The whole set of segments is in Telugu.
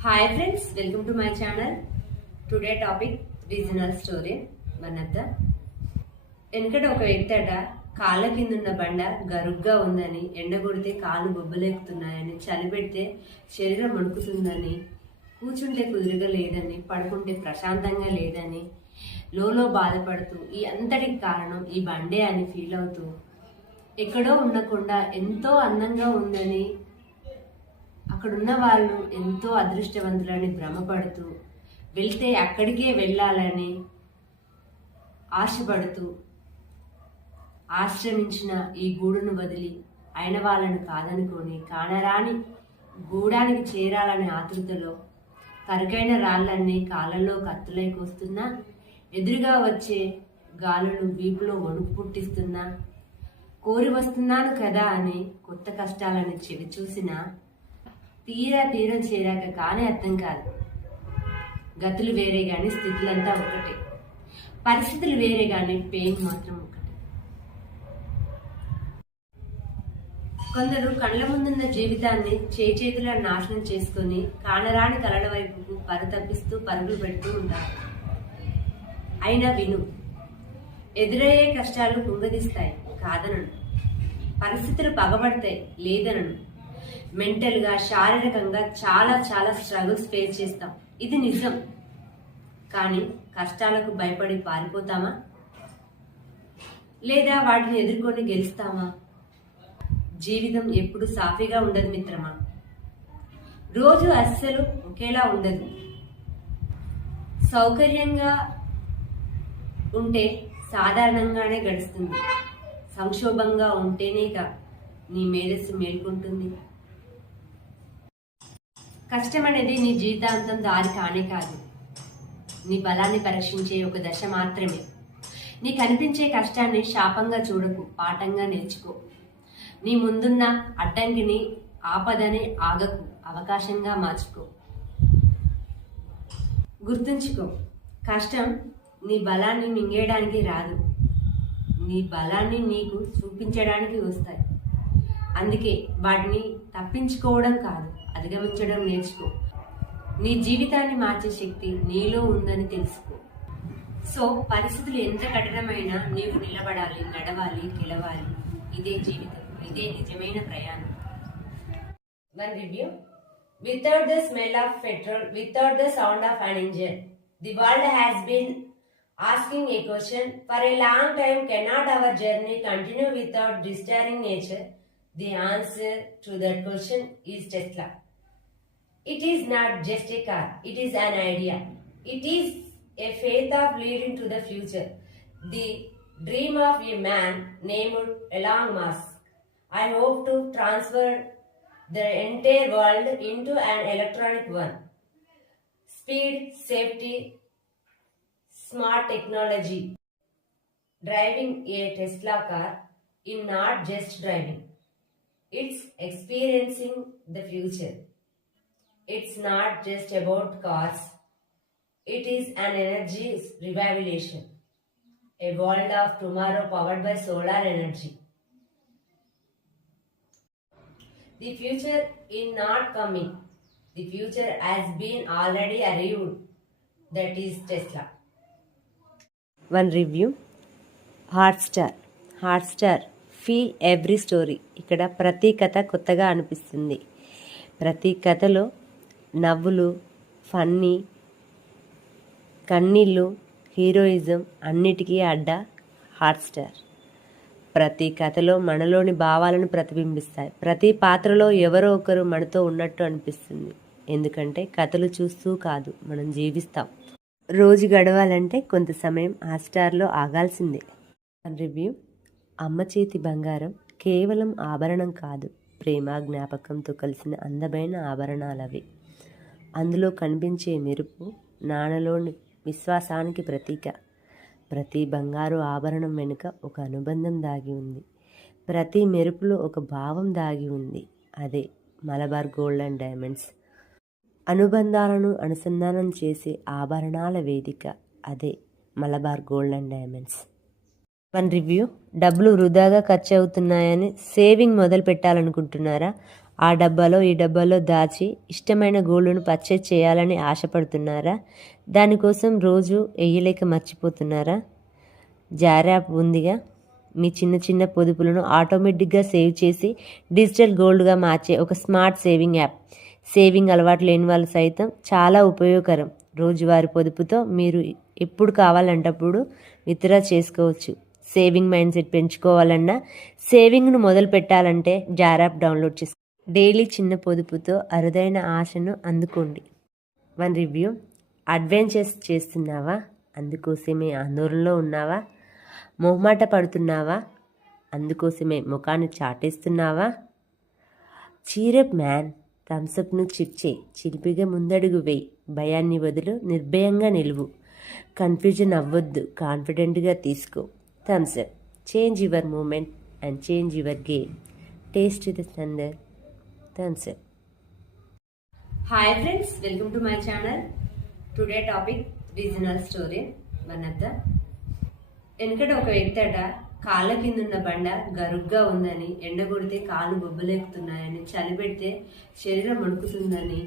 Hi friends welcome to my channel today topic regional story one వెనుకట ఒక వ్యక్తి అట కాళ్ళ కింద ఉన్న బండ గరుగ్గా ఉందని ఎండ కొడితే కాళ్ళు బొబ్బలేకుతున్నాయని చలి పెడితే శరీరం వణుకుతుందని కూర్చుంటే కుదురుగా లేదని పడుకుంటే ప్రశాంతంగా లేదని లోలో బాధపడుతూ ఈ అంతటికి కారణం ఈ బండే అని ఫీల్ అవుతూ ఎక్కడో ఉండకుండా ఎంతో అందంగా ఉందని అక్కడున్న వాళ్ళు ఎంతో అదృష్టవంతులని భ్రమపడుతూ వెళ్తే అక్కడికే వెళ్ళాలని ఆశపడుతూ ఆశ్రమించిన ఈ గూడును వదిలి అయిన వాళ్ళను కాదనుకొని కానరాని గూడానికి చేరాలనే ఆతృతలో కరుకైన రాళ్ళన్నీ కాళ్ళలో కత్తులై కోస్తున్నా ఎదురుగా వచ్చే గాలులు వీపులో వణుకు పుట్టిస్తున్నా కోరి వస్తున్నాను కదా అని కొత్త కష్టాలను చెవి చూసినా తీరా తీరం చేరాక కానీ అర్థం కాదు. గతులు వేరే కానీ స్థితులంతా ఒకటే. పరిస్థితులు వేరే కానీ పెయిన్ మాత్రం ఒకటే. కొందరు కళ్ళ ముందున్న జీవితాన్ని చేతుల నాశనం చేసుకొని కానరాని కలల వైపుకు పరితపిస్తూ పరుగులు పెడుతూ ఉంటారు. అయినా విను ఎదురయ్యే కష్టాలు కుంగదీస్తాయి కాదనను. పరిస్థితులు పగబడతాయి లేదనను. మెంటల్గా శారీరకంగా చాలా చాలా స్ట్రగుల్స్ ఫేస్ చేస్తాం. ఇది నిజం. కానీ కష్టాలకు భయపడి పారిపోతామా? లేదా వాటిని ఎదుర్కొని గెలుస్తామా? జీవితం ఎప్పుడు సాఫీగా ఉండదు మిత్రమా? రోజు అస్సలు ఒకేలా ఉండదు. సౌకర్యంగా ఉంటే సాధారణంగానే గడుస్తుంది. సంక్షోభంగా ఉంటేనేగా నీ మేధస్సు మేల్కొంటుంది. కష్టం అనేది నీ జీవితాంతం దారి కానే కాదు. నీ బలాన్ని పరీక్షించే ఒక దశ మాత్రమే. నీ కనిపించే కష్టాన్ని శాపంగా చూడకు పాఠంగా నేర్చుకో. నీ ముందున్న అడ్డంకిని ఆపదని ఆగకు అవకాశంగా మార్చుకో. గుర్తుంచుకో కష్టం నీ బలాన్ని మింగేయడానికి రాదు. నీ బలాన్ని నీకు చూపించడానికి వస్తాయి. అందుకే వాటిని తప్పించుకోవడం కాదు అధిగమించడం నేర్చుకో. నీ జీవితాన్ని మార్చే శక్తి నీలో ఉందని తెలుసుకో. సో పరిస్థితులు ఎంత కఠినమైనా నీవు నిలబడాలి నడవాలి గెలవాలి. ఇదే జీవితం ఇదే నిజమైన ప్రయాణం. One review without the smell of petrol without the sound of an engine the world has been asking a question for a long time cannot our journey continue without disturbing nature the answer to that question is tesla. It is not just a car it is an idea. It is a faith of leading to the future. The dream of a man named elon musk. I hope to transfer the entire world into an electronic one. Speed safety smart technology. Driving a Tesla car is not just driving, it's experiencing the future. It's not just about cars. It is an energy revivalation, A world of tomorrow powered by solar energy. The future is not coming. The future has been already arrived. That is Tesla. One review. Hotstar. Hotstar feel every story ఇక్కడ ప్రతి కథ కొత్తగా అనిపిస్తుంది. ప్రతి కథలో నవ్వులు ఫన్నీ కన్నీళ్ళు హీరోయిజం అన్నిటికీ అడ్డ హాట్స్టార్ ప్రతి కథలో మనలోని భావాలను ప్రతిబింబిస్తాయి. ప్రతి పాత్రలో ఎవరో ఒకరు మనతో ఉన్నట్టు అనిపిస్తుంది. ఎందుకంటే కథలు చూస్తూ కాదు మనం జీవిస్తాం. రోజు గడవాలంటే కొంత సమయం హాట్స్టార్లో ఆగాల్సిందే. రివ్యూ అమ్మ చేతి బంగారం కేవలం ఆభరణం కాదు ప్రేమ జ్ఞాపకంతో కలిసిన అందమైన ఆభరణాలవి. అందులో కనిపించే మెరుపు నాణలోని విశ్వాసానికి ప్రతీక. ప్రతి బంగారు ఆభరణం వెనుక ఒక అనుబంధం దాగి ఉంది. ప్రతి మెరుపులో ఒక భావం దాగి ఉంది. అదే మలబార్ గోల్డ్ అండ్ డైమండ్స్. అనుబంధాలను అనుసంధానం చేసే ఆభరణాల వేదిక. అదే Malabar Gold and Diamonds. One review. డబ్బులు వృధాగా ఖర్చు అవుతున్నాయని సేవింగ్ మొదలు పెట్టాలనుకుంటున్నారా? ఆ డబ్బాలో ఈ డబ్బాలో దాచి ఇష్టమైన గోల్డ్ను పర్చేజ్ చేయాలని ఆశపడుతున్నారా? దానికోసం రోజు వేయలేక మర్చిపోతున్నారా? జార్ యాప్ ఉందిగా? మీ చిన్న చిన్న పొదుపులను ఆటోమేటిక్గా సేవ్ చేసి డిజిటల్ గోల్డ్గా మార్చే ఒక స్మార్ట్ సేవింగ్ యాప్. సేవింగ్ అలవాటు లేని వాళ్ళు సైతం చాలా ఉపయోగకరం. రోజువారి పొదుపుతో మీరు ఎప్పుడు కావాలంటప్పుడు విత్డ్రా చేసుకోవచ్చు. సేవింగ్ మైండ్ సెట్ పెంచుకోవాలన్నా సేవింగ్ను మొదలు పెట్టాలంటే జార్ డౌన్లోడ్ చేసుకో డైలీ చిన్న పొదుపుతో అరుదైన ఆశను అందుకోండి. One review. అడ్వెంచర్స్ చేస్తున్నావా? అందుకోసమే ఆందోళనలో ఉన్నావా? మొహమాట పడుతున్నావా? అందుకోసమే ముఖాన్ని చాటేస్తున్నావా? చీరప్ మ్యాన్ థమ్సప్ను చిర్చే చిలిపిగా ముందడుగు వేయి. భయాన్ని వదులు నిర్భయంగా నిలువు. కన్ఫ్యూజన్ అవ్వద్దు. కాన్ఫిడెంట్గా తీసుకో. Thums Up change your moment and change your game taste the thunder up hi friends welcome to my channel today topic regional story one of the వెనకట ఒక వ్యక్తి అట కాళ్ళ కింద ఉన్న బండ గరుగ్గా ఉందని ఎండ కొడితే కాళ్ళు బొబ్బలేకుతున్నాయని చలి పెడితే శరీరం వణుకుతుందని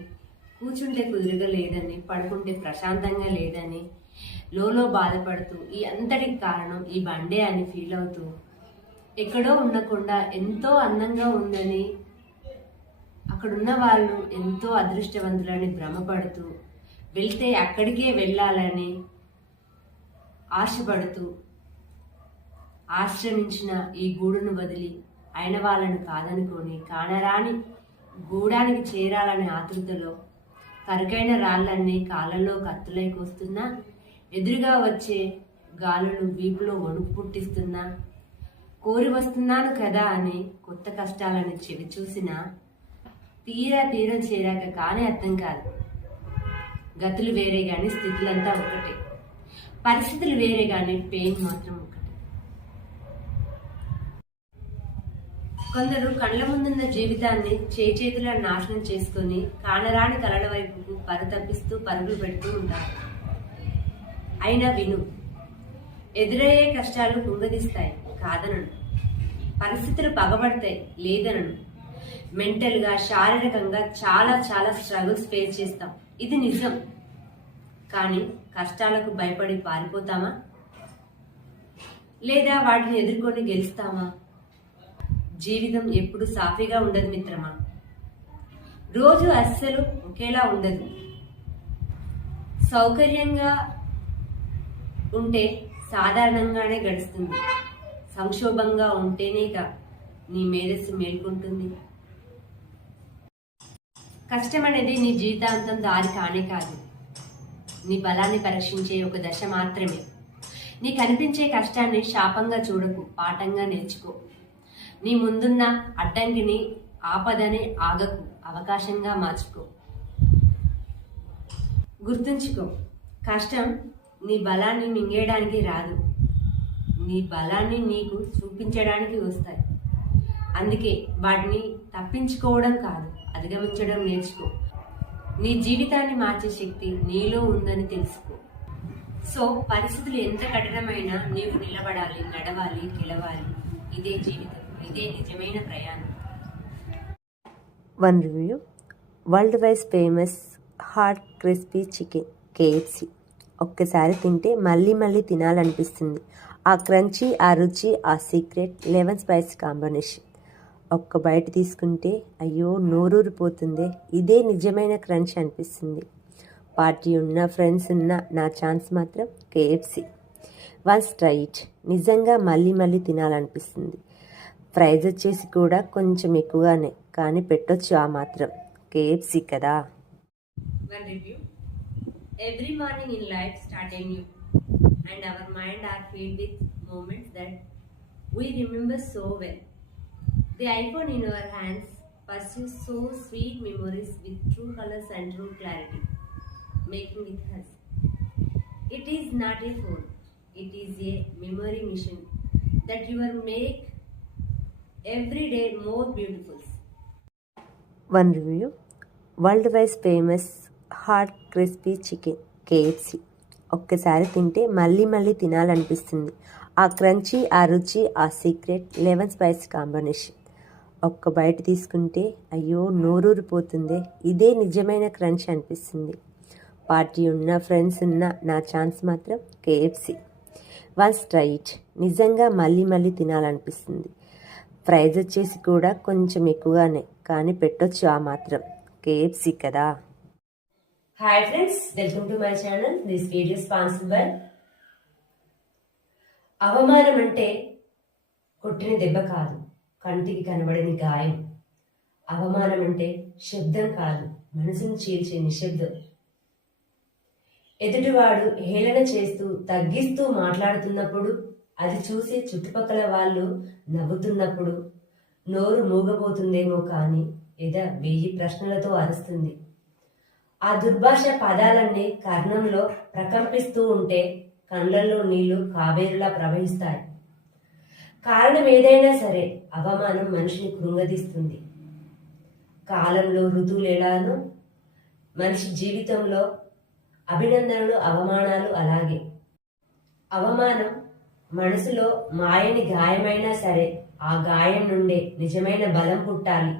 కూర్చుంటే కుదురుగా లేదని పడుకుంటే ప్రశాంతంగా లేదని లోలో బాధపడుతూ ఈ అంతటికి కారణం ఈ బండే అని ఫీల్ అవుతూ ఎక్కడో ఉండకుండా ఎంతో అందంగా ఉందని అక్కడున్న వాళ్ళు ఎంతో అదృష్టవంతులని భ్రమపడుతూ వెళ్తే అక్కడికే వెళ్ళాలని ఆశపడుతూ ఆశ్రమించిన ఈ గూడును వదిలి అయిన వాళ్ళను కాదనుకొని కానరాని గూడానికి చేరాలనే ఆతృతలో కరుకైన రాళ్ళన్నీ కాలంలో కత్తులై కోస్తున్నా ఎదురుగా వచ్చే గాలులు వీపులో వణుకు పుట్టిస్తున్నా కోరి వస్తున్నాను కదా అని కొత్త కష్టాలను చెవి చూసినా తీరా తీరం చేరాక కానీ అర్థం కాదు. గతులు వేరే గాని స్థితులంతా ఒకటే. పరిస్థితులు వేరే గాని పెయిన్ మాత్రం ఒకటే. కొందరు కళ్ళ ముందున్న జీవితాన్ని చేతుల నాశనం చేసుకొని కానరాని కళల వైపుకు పరుతప్పిస్తూ పరుగులు పెడుతూ ఉంటారు. అయినా విను. ఎదురయ్యే కష్టాలు కుంగదీస్తాయి కాదనను. పరిస్థితులు పగబడతాయి లేదనను. మెంటల్గా శారీరకంగా చాలా చాలా స్ట్రగుల్స్ ఫేస్ చేస్తాం. ఇది నిజం. కానీ కష్టాలకు భయపడి పారిపోతామా? లేదా వాటిని ఎదుర్కొని గెలుస్తామా? జీవితం ఎప్పుడు సాఫీగా ఉండదు మిత్రమా? రోజు అస్సలు ఒకేలా ఉండదు. సౌకర్యంగా ఉంటే సాధారణంగానే గడుస్తుంది. సంక్షోభంగా ఉంటేనేగా నీ మేధస్సు మేల్కొంటుంది. కష్టం అనేది నీ జీవితాంతం దారి కానే కాదు. నీ బలాన్ని పరీక్షించే ఒక దశ మాత్రమే. నీ కనిపించే కష్టాన్ని శాపంగా చూడకు పాఠంగా నేర్చుకో. నీ ముందున్న అడ్డంకిని ఆపదని ఆగకు అవకాశంగా మార్చుకో. గుర్తుంచుకో కష్టం నీ బలాన్ని మింగేయడానికి రాదు. నీ బలాన్ని నీకు చూపించడానికి వస్తాయి. అందుకే వాటిని తప్పించుకోవడం కాదు అధిగమించడం నేర్చుకో. నీ జీవితాన్ని మార్చే శక్తి నీలో ఉందని తెలుసుకో. సో పరిస్థితులు ఎంత కఠినమైనా నీవు నిలబడాలి నడవాలి గెలవాలి. ఇదే జీవితం ఇదే నిజమైన ప్రయాణం. One review world wide famous hot crispy chicken KFC ఒక్కసారి తింటే మళ్ళీ మళ్ళీ తినాలనిపిస్తుంది. ఆ క్రంచీ ఆ రుచి ఆ సీక్రెట్ లెవెన్ స్పైస్ కాంబినేషన్. ఒక్క బయట తీసుకుంటే అయ్యో నోరూరిపోతుందే. ఇదే నిజమైన క్రంచ్ అనిపిస్తుంది. పార్టీ ఉన్న ఫ్రెండ్స్ ఉన్న నా ఛాన్స్ మాత్రం కేఎఫ్సి. వన్స్ ట్రై ఇట్ నిజంగా మళ్ళీ మళ్ళీ తినాలనిపిస్తుంది. ప్రైజ్ వచ్చేసి కూడా కొంచెం ఎక్కువగానే కానీ పెట్టొచ్చు ఆ మాత్రం. కేఎఫ్సి కదా. Every morning in life start anew and our mind are filled with moments that we remember so well. The iPhone in our hands pursues so sweet memories with true colors and true clarity, making it us. It is not a phone, it is a memory machine that you will make every day more beautiful. One review Worldwide famous hot crispy chicken KFC. ఒక్కసారి తింటే మళ్ళీ మళ్ళీ తినాలనిపిస్తుంది. ఆ క్రంచీ ఆ రుచి ఆ సీక్రెట్ లెవెన్ స్పైస్ కాంబినేషన్. ఒక్క బయట తీసుకుంటే అయ్యో నోరూరిపోతుంది. ఇదే నిజమైన క్రంచ్ అనిపిస్తుంది. పార్టీ ఉన్న ఫ్రెండ్స్ ఉన్న నా ఛాన్స్ మాత్రం కేఎఫ్సి. వన్స్ ట్రై ఇట్ నిజంగా మళ్ళీ మళ్ళీ తినాలనిపిస్తుంది. ప్రైజ్ వచ్చేసి కూడా కొంచెం ఎక్కువగానే కానీ పెట్టొచ్చు ఆ మాత్రం. కేఎఫ్సి కదా. Hi friends welcome to my channel this video sponsor by అవమానం అంటే కొట్టిన దెబ్బ కాదు కంటికి కనబడని గాయం. అవమానం అంటే శబ్దం కాదు మనసును చీల్చే నిశ్శబ్దం. ఎదుటివాడు హేళన చేస్తూ తగ్గిస్తూ మాట్లాడుతున్నప్పుడు అది చూసి చుట్టుపక్కల వాళ్ళు నవ్వుతున్నప్పుడు నోరు మూగబోతుందేమో కానీ ఎద వెయ్యి ప్రశ్నలతో అరుస్తుంది. ఆ దుర్భాష పదాలన్నీ కర్ణంలో ప్రకంపిస్తూ ఉంటే కళ్ళల్లో నీళ్ళు కావేరులా ప్రవహిస్తాయి. కారణం ఏదైనా సరే అవమానం మనిషిని కృంగదీస్తుంది. కాలంలో ఋతువులు ఎలానో మనిషి జీవితంలో అభినందనలు అవమానాలు అలాగే. అవమానం మనసులో మాయని గాయమైనా సరే ఆ గాయం నుండే నిజమైన బలం పుట్టాలి.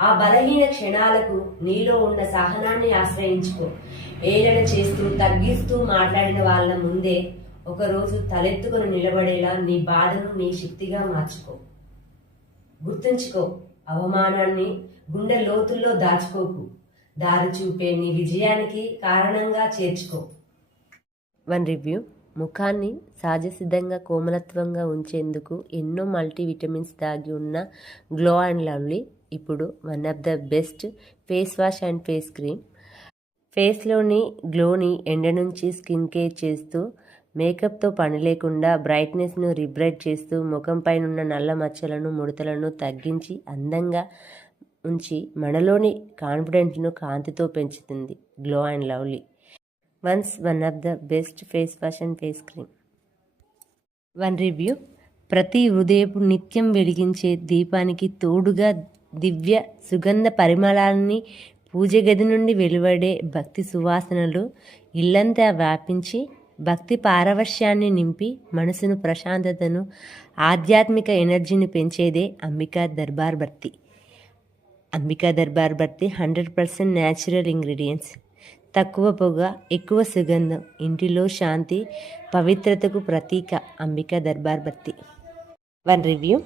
ఆ బలహీన క్షణాలకు నీలో ఉన్న సహనాన్ని ఆశ్రయించుకో. ఏలన చేస్తూ తగ్గిస్తూ మాట్లాడిన వాళ్ళ ముందే ఒకరోజు తలెత్తుకొని నిలబడేలా నీ బాధను నీ శక్తిగా మార్చుకో. గుర్తుంచుకో అవమానాన్ని గుండె లోతుల్లో దాచుకోకు. దారి చూపే నీ విజయానికి కారణంగా చేర్చుకో. One review. ముఖాన్ని సహజసిద్ధంగా కోమలత్వంగా ఉంచేందుకు ఎన్నో మల్టీవిటమిన్స్ దాగి ఉన్న గ్లో అండ్ లవ్లీ ఇప్పుడు one of the best face wash and face cream ఫేస్లోని గ్లోని ఎండ నుంచి స్కిన్ కేర్ చేస్తూ మేకప్తో పని లేకుండా బ్రైట్నెస్ను రిబ్రైట్ చేస్తూ ముఖం పైనున్న నల్ల మచ్చలను ముడతలను తగ్గించి అందంగా ఉంచి మనలోని కాన్ఫిడెంట్ను కాంతితో పెంచుతుంది. Glow and Lovely once one of the best face wash and face cream one review ప్రతి ఉదయపు నిత్యం వెలిగించే దీపానికి తోడుగా దివ్య సుగంధ పరిమళాన్ని పూజ గది నుండి వెలువడే భక్తి సువాసనలు ఇల్లంతా వ్యాపించి భక్తి పారవశ్యాన్ని నింపి మనసును ప్రశాంతతను ఆధ్యాత్మిక ఎనర్జీని పెంచేదే అంబికా దర్బార్ భర్తీ అంబికా దర్బార్ భర్తీ హండ్రెడ్ పర్సెంట్ న్యాచురల్ ఇంగ్రీడియంట్స్. తక్కువ పొగ ఎక్కువ సుగంధం ఇంటిలో శాంతి పవిత్రతకు ప్రతీక అంబికా దర్బార్ భర్తీ వన్ రివ్యూ.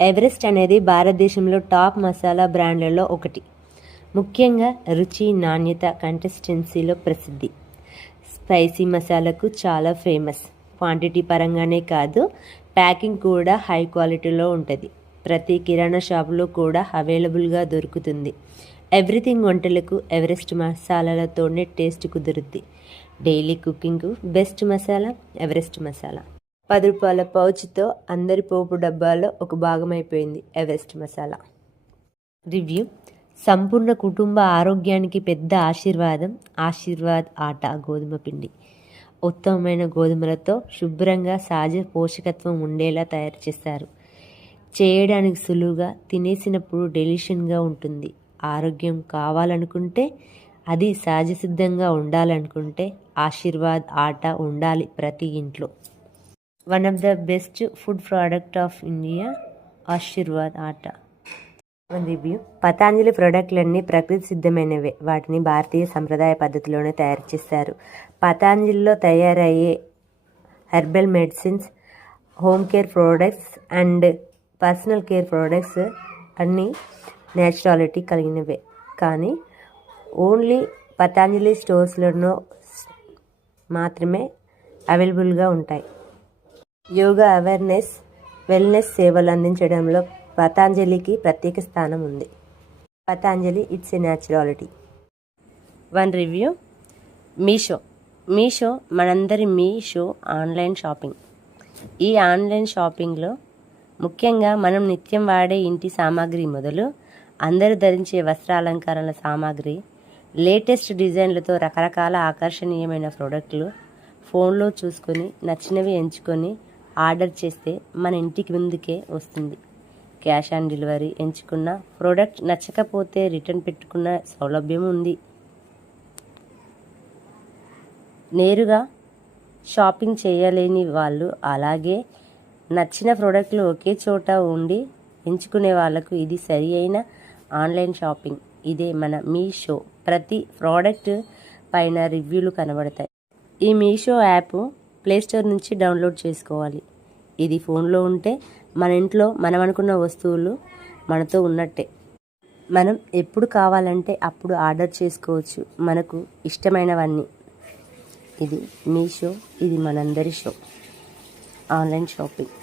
ఎవరెస్ట్ అనేది భారతదేశంలో టాప్ మసాలా బ్రాండ్లలో ఒకటి. ముఖ్యంగా రుచి నాణ్యత కంటెస్టెన్సీలో ప్రసిద్ధి. స్పైసీ మసాలాకు చాలా ఫేమస్ క్వాంటిటీ పరంగానే కాదు ప్యాకింగ్ కూడా హై క్వాలిటీలో ఉంటుంది. ప్రతి కిరాణా షాపులో కూడా అవైలబుల్గా దొరుకుతుంది. ఎవ్రీథింగ్ వంటలకు ఎవరెస్ట్ మసాలాలతోనే టేస్ట్ కుదురుద్ది. డైలీ కుకింగ్కు బెస్ట్ మసాలా ఎవరెస్ట్ మసాలా. పది రూపాయల పౌచ్తో అందరి పోపు డబ్బాలో ఒక భాగం అయిపోయింది ఎవరెస్ట్ మసాలా. రివ్యూ. సంపూర్ణ కుటుంబ ఆరోగ్యానికి పెద్ద ఆశీర్వాదం ఆశీర్వాద్ ఆట గోధుమ పిండి. ఉత్తమమైన గోధుమలతో శుభ్రంగా సహజ పోషకత్వం ఉండేలా తయారు చేస్తారు. చేయడానికి సులువుగా తినేసినప్పుడు డెలిషన్గా ఉంటుంది. ఆరోగ్యం కావాలనుకుంటే అది సహజ సిద్ధంగా ఉండాలనుకుంటే ఆశీర్వాద్ ఆట ఉండాలి ప్రతి ఇంట్లో. One of the best food product of India Aashirvaad atta one review Patanjali ప్రోడక్ట్లన్నీ ప్రకృతి సిద్ధమైనవే. వాటిని భారతీయ సంప్రదాయ పద్ధతిలోనే తయారు చేస్తారు. పతాంజలిలో తయారయ్యే herbal medicines home care products and personal care products అన్నీ నేచురాలిటీ కలిగినవే. కానీ ఓన్లీ పతాంజలి స్టోర్స్లోనూ మాత్రమే అవైలబుల్గా ఉంటాయి. యోగా అవేర్నెస్ వెల్నెస్ సేవలు అందించడంలో పతాంజలికి ప్రత్యేక స్థానం ఉంది. Patanjali it's a naturality. One review. Meesho. Meesho మనందరి మీషో ఆన్లైన్ షాపింగ్. ఈ ఆన్లైన్ షాపింగ్లో ముఖ్యంగా మనం నిత్యం వాడే ఇంటి సామాగ్రి మొదలు అందరూ ధరించే వస్త్రాలంకరణల సామాగ్రి లేటెస్ట్ డిజైన్లతో రకరకాల ఆకర్షణీయమైన ప్రోడక్ట్లు ఫోన్లో చూసుకొని నచ్చినవి ఎంచుకొని ఆర్డర్ చేస్తే మన ఇంటికి ముందుకే వస్తుంది. క్యాష్ ఆన్ డెలివరీ ఎంచుకున్న ప్రోడక్ట్ నచ్చకపోతే రిటర్న్ పెట్టుకున్న సౌలభ్యం ఉంది. నేరుగా షాపింగ్ చేయలేని వాళ్ళు అలాగే నచ్చిన ప్రోడక్ట్లు ఒకే చోట ఉండి ఎంచుకునే వాళ్ళకు ఇది సరి అయిన ఆన్లైన్ షాపింగ్. ఇదే మన మీషో. ప్రతి ప్రోడక్ట్ పైన రివ్యూలు కనబడతాయి. ఈ మీషో యాప్ ప్లేస్టోర్ నుంచి డౌన్లోడ్ చేసుకోవాలి. ఇది ఫోన్లో ఉంటే మన ఇంట్లో మనం అనుకున్న వస్తువులు మనతో ఉన్నట్టే. మనం ఎప్పుడు కావాలంటే అప్పుడు ఆర్డర్ చేసుకోవచ్చు. మనకు ఇష్టమైనవన్నీ. ఇది మీ షో ఇది మనందరి షో. Online shopping.